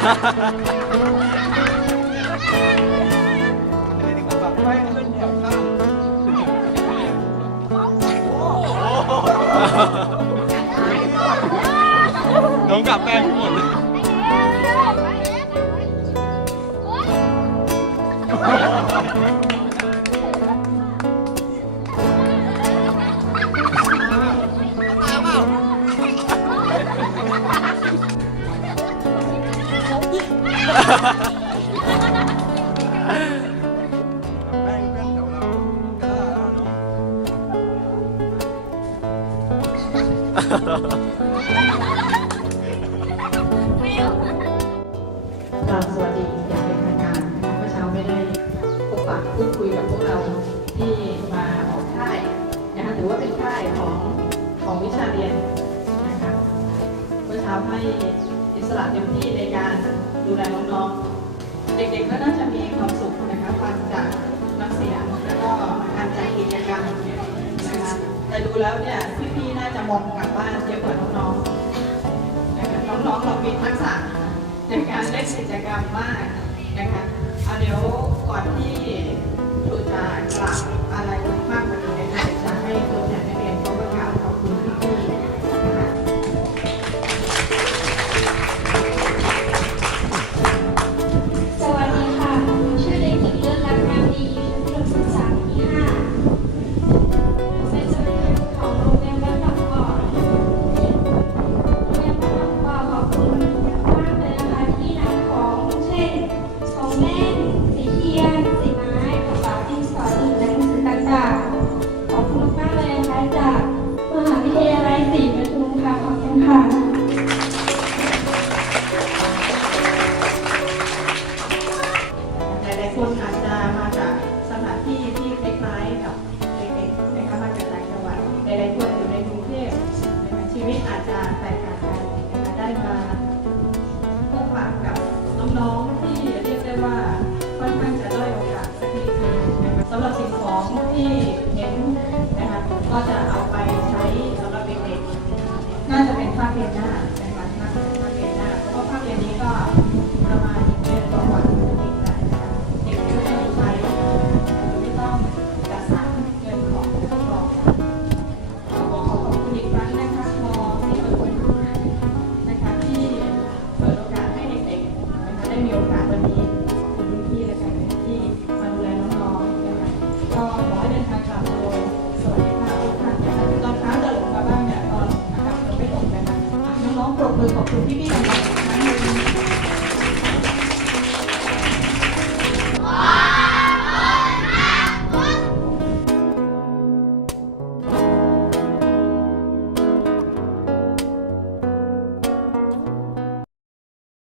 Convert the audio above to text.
น้องกลับแป้งทั้งหมดเลย กล่าสวัสดีอยางเป็นทางการเมื่อเช้าไม่ได้พบปะพูดคุยกับพวกเราที่มาออกค่ายนะคะถือว่าเป็นค่ายของของวิชาเรียนนะคะเช้าให้อิสระเต็ที่ในการดูแลน้องๆ เด็กๆก็น่าจะมีความสุขนะคะฟังจากน้ำเสียงแล้วก็การจัดกิจกรรมนะคะแต่ดูแล้วเนี่ย เรามีทักษะในการเล่นกิจกรรมมากนะคะเอาเดี๋ยวก่อนที่ครูจะกล่าวอะไรมาก ลายๆคนอยู่ในกรุงเทพชีวิตอาจจะแตกต่าง 밥을 밥도 비비는 거.